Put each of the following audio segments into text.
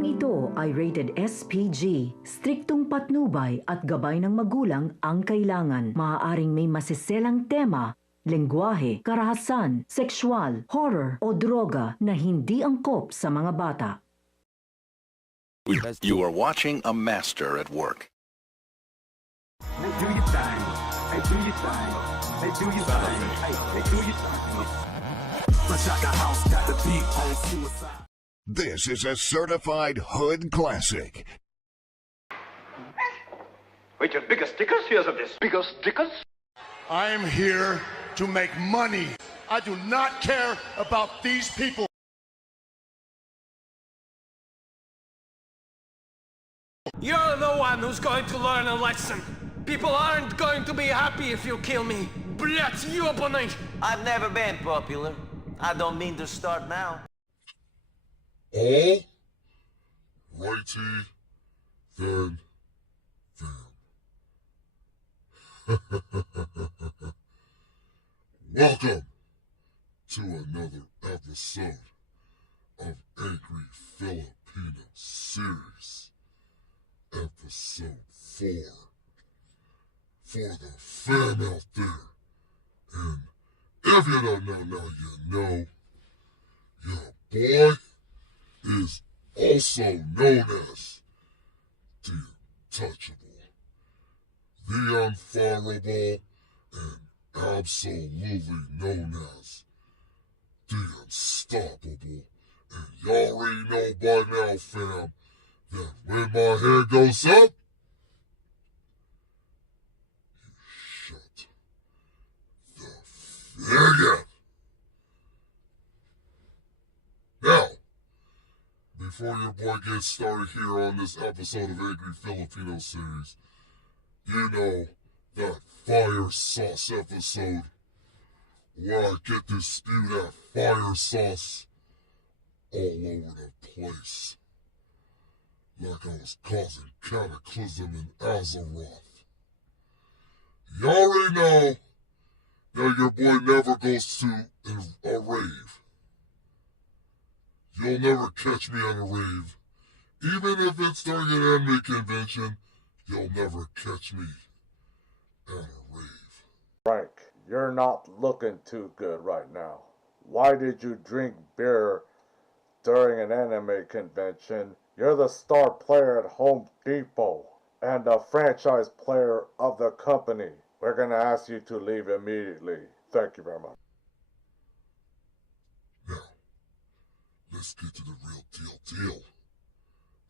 Programang ito ay rated SPG. Striktong patnubay at gabay ng magulang ang kailangan. Maaaring may masiselang tema, lengguwahe, karahasan, sexual, horror o droga na hindi angkop sa mga bata. You are watching a master at work. Do you time? I do you time. I do you time. I do you time. Let's shut the house, got the beat on suicide. This is a certified hood classic. Wait, your bigger stickers? Here's of this. Bigger stickers? I'm here to make money. I do not care about these people. You're the one who's going to learn a lesson. People aren't going to be happy if you kill me. Blять, ёбаный! I've never been popular. I don't mean to start now. All righty then. Welcome to another episode of Angry Filipino Series, episode 4. For the fam out there, and if you don't know, now you know, your boy is also known as the Untouchable, the Unfireable, and absolutely known as the Unstoppable. And y'all already know by now, fam, that when my head goes up, you shut the fig up. Now, before your boy gets started here on this episode of Angry Filipino Series, you know that fire sauce episode where I get to spew that fire sauce all over the place. Like I was causing cataclysm in Azeroth. You already know that your boy never goes to a rave. You'll never catch me at a rave. Even if it's during an anime convention, you'll never catch me at a rave. Frank, you're not looking too good right now. Why did you drink beer during an anime convention? You're the star player at Home Depot and the franchise player of the company. We're going to ask you to leave immediately. Thank you very much. Now, let's get to the real deal.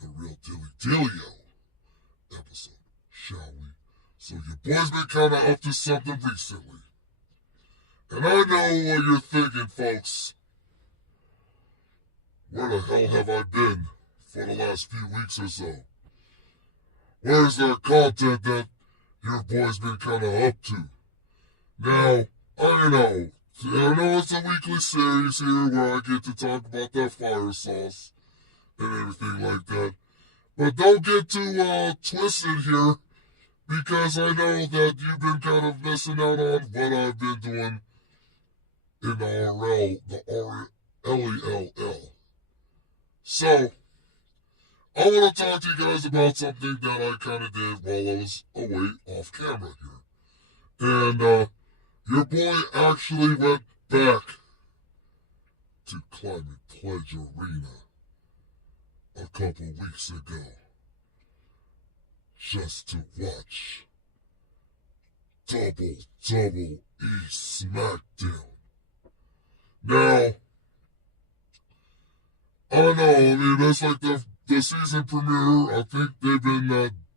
The real dealio episode, shall we? So your boy's been kind of up to something recently. And I know what you're thinking, folks. Where the hell have I been for the last few weeks or so? Where's the content that your boy's been kind of up to? Now, I know it's a weekly series here where I get to talk about that fire sauce and everything like that. But don't get too twisted here, because I know that you've been kind of missing out on what I've been doing in the RLELL. So, I want to talk to you guys about something that I kind of did while I was away off camera here. And your boy actually went back to Climate Pledge Arena a couple weeks ago just to watch Double E SmackDown. Now, I don't know, I mean, that's like the season premiere. I think they've been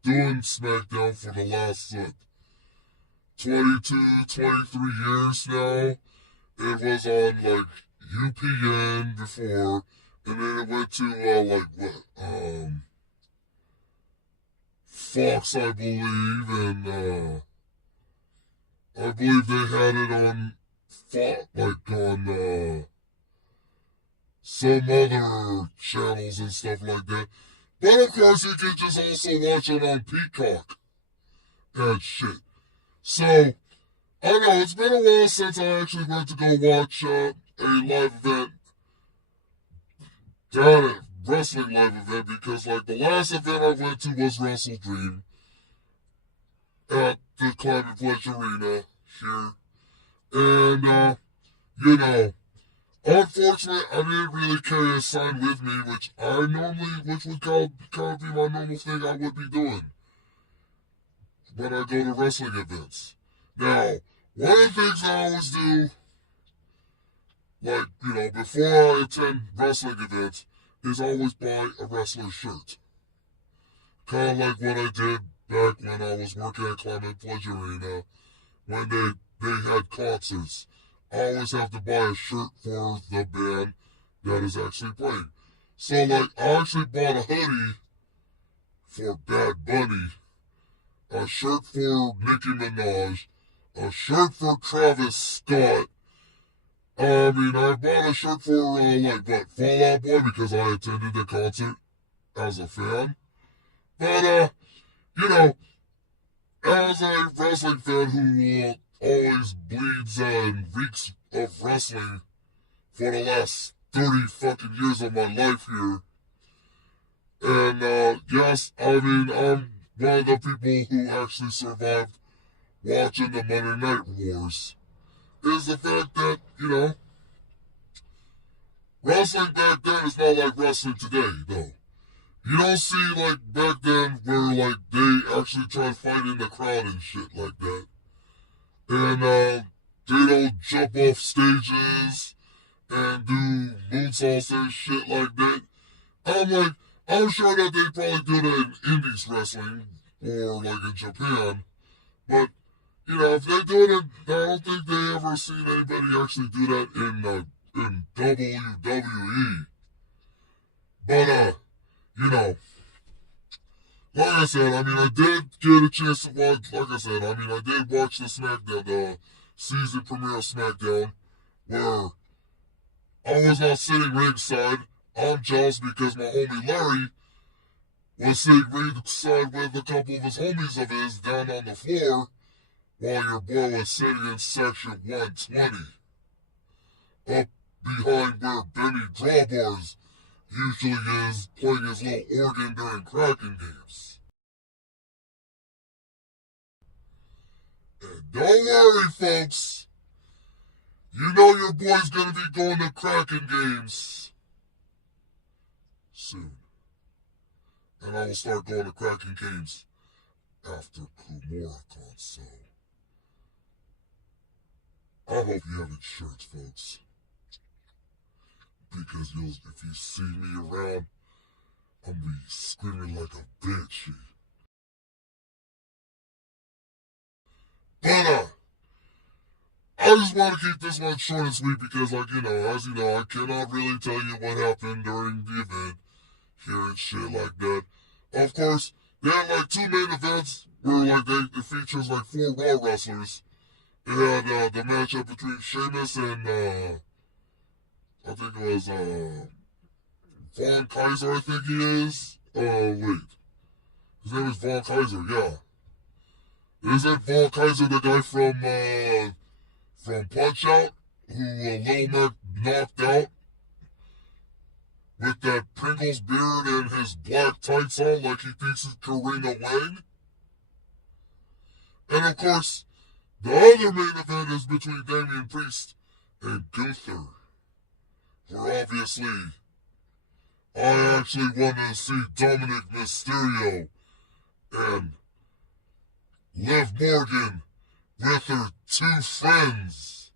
doing SmackDown for the last 22, 23 years now. It was on like UPN before, and then it went to Fox, I believe, and I believe they had it on some other channels and stuff like that. But of course, you can just also watch it on Peacock and shit. So, I know it's been a while since I actually went to go watch a live event down at wrestling live event because, like, the last event I went to was Wrestle Dream at the Climate Pledge Arena here. And, you know, unfortunately, I didn't really carry a sign with me, which would kind of be my normal thing I would be doing when I go to wrestling events. Now, one of the things I always do, like, you know, before I attend wrestling events, is always buy a wrestler shirt. Kind of like what I did back when I was working at Climate Pledge Arena, when they had concerts. I always have to buy a shirt for the band that is actually playing. So, like, I actually bought a hoodie for Bad Bunny, a shirt for Nicki Minaj, a shirt for Travis Scott. I mean, I bought a shirt for, Fall Out Boy because I attended the concert as a fan. But, you know, as a wrestling fan who always bleeds and reeks of wrestling for the last 30 fucking years of my life here, and, yes, I mean, I'm one of the people who actually survived watching the Monday Night Wars, is the fact that, you know, wrestling back then is not like wrestling today, though. You don't see, like, back then where, like, they actually try to fight in the crowd and shit like that. And, they don't jump off stages and do moonsaults and shit like that. I'm sure that they probably do that in Indies wrestling, or, like, in Japan. But, you know, if they do it, I don't think they ever seen anybody actually do that in WWE. But, you know, like I said, I mean, I did get a chance to watch, like I said, I mean, I did watch the SmackDown, the season premiere of SmackDown, where I was not sitting ringside. I'm jealous because my homie Larry was sitting ringside with a couple of his homies of his down on the floor, while your boy was sitting in section 120, up behind where Benny Drawbars usually is playing his little organ during Kraken games. And don't worry, folks. You know your boy's gonna be going to Kraken games soon. And I will start going to Kraken games after Kumoricon, so I hope you have insurance, folks. Because if you see me around, I'm gonna be screaming like a bitch. But, I just want to keep this one short and sweet because, like, you know, as you know, I cannot really tell you what happened during the event here and shit like that. Of course, they had, like, two main events where, like, it features, like, 4 Raw wrestlers. They had, the matchup between Sheamus and, I think it was, Von Kaiser, I think he is. Wait. His name is Von Kaiser, yeah. Isn't Von Kaiser the guy from Punch-Out, who Lil Mac knocked out with that Pringles beard and his black tights on like he thinks it's Karina Wang? And of course, the other main event is between Damian Priest and Gunther, where obviously I actually wanted to see Dominic Mysterio and Liv Morgan with her 2 friends,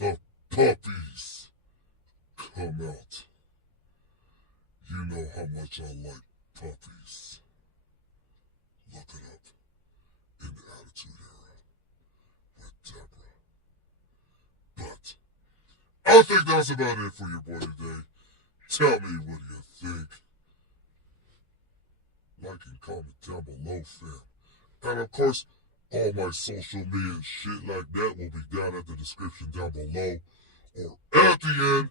the puppies, come out. You know how much I like puppies. Look it up in the Attitude Era with Deborah. But I think that's about it for your boy today. Tell me what you think. Like and comment down below, fam. And of course, all my social media and shit like that will be down at the description down below. Or at the end,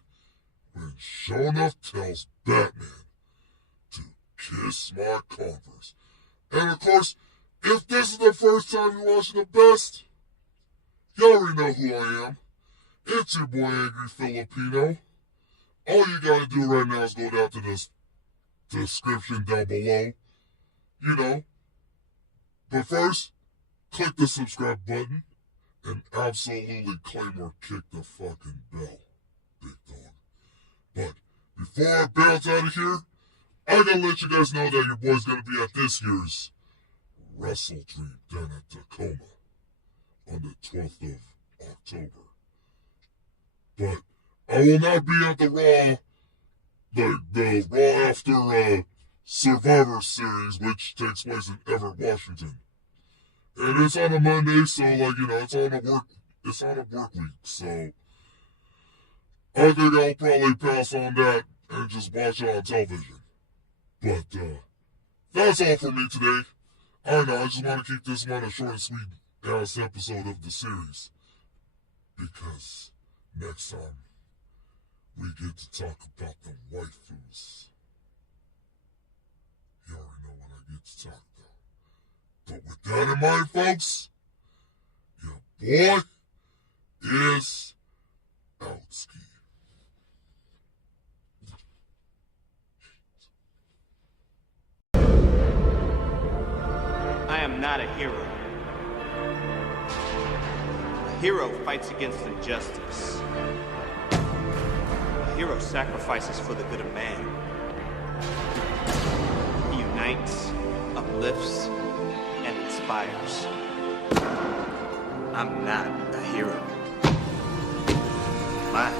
when Shonuff tells Batman to kiss my Converse. And of course, if this is the first time you're watching The Best, you already know who I am. It's your boy Angry Filipino. all you gotta do right now is go down to the description down below, you know. But first, click the subscribe button and absolutely claim or kick the fucking bell, big dog. But before I bounce out of here, I gotta let you guys know that your boy's gonna be at this year's Wrestle Dream down at Tacoma on the 12th of October. But I will not be at the Raw, the Raw after Survivor Series, which takes place in Everett, Washington. And it's on a Monday, so like, you know, it's on a work week, so I think I'll probably pass on that and just watch it on television. But that's all for me today. I don't know, I just want to keep this one a short and sweet ass episode of the series. Because next time we get to talk about the waifus. You already know what I get to talk about. But with that in mind, folks, your boy is outski. I am not a hero. A hero fights against injustice. A hero sacrifices for the good of man. He unites, uplifts, and inspires. I'm not a hero. My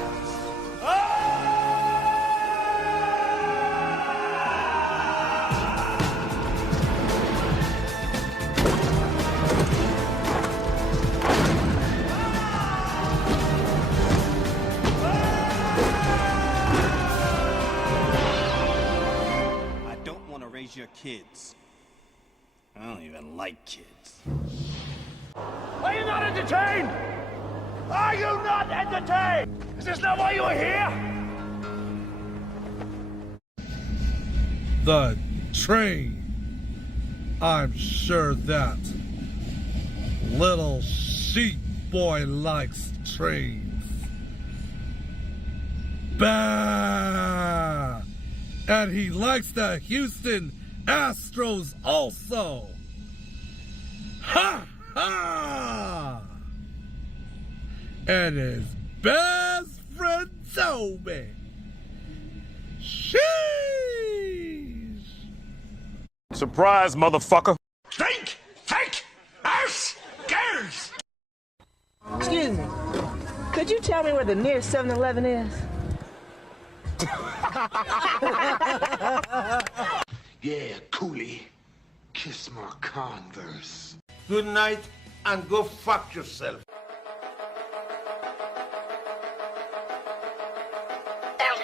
your kids. I don't even like kids. Are you not entertained? Are you not entertained? Is this not why you are here? The train. I'm sure that little sheep boy likes trains. Bah! And he likes the Houston Astros also. Ha ha! And his best friend Toby. Sheesh! Surprise, motherfucker. Think! Ass! Girls! Excuse me. Could you tell me where the nearest 7-Eleven is? Yeah, coolie. Kiss my Converse. Good night and go fuck yourself. Down,